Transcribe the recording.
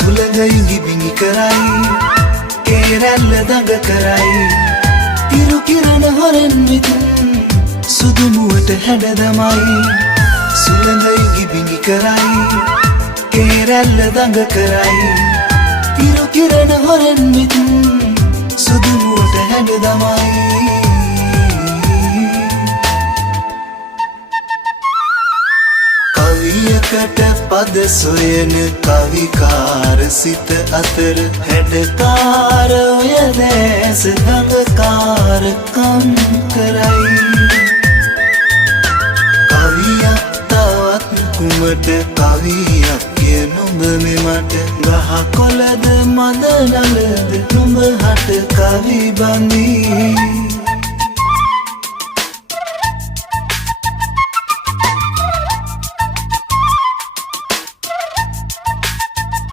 සුළඟ බිඟි කරයි කේරැල්ල දඟ කරයි ඉරු කිරණ හොරෙන් විතුන් සුදුමුවට හැඩ දමයි සුළඟ බිඟි කරයි කේරැල්ල දඟ කරයි ඉරු කිරණ හොරෙන් විතුන් සුදුමුවට හැඩ දමයි කවියකට පද සොයන කවිකාර සිත අතර හැඩකාර ඔය දැස දඟකාරකම් කරයි කවියක් තවත් කුමට කවියක් කිය නුඹ මෙමට ගහ කොළද මද නලද නුඹ හට කවි බඳී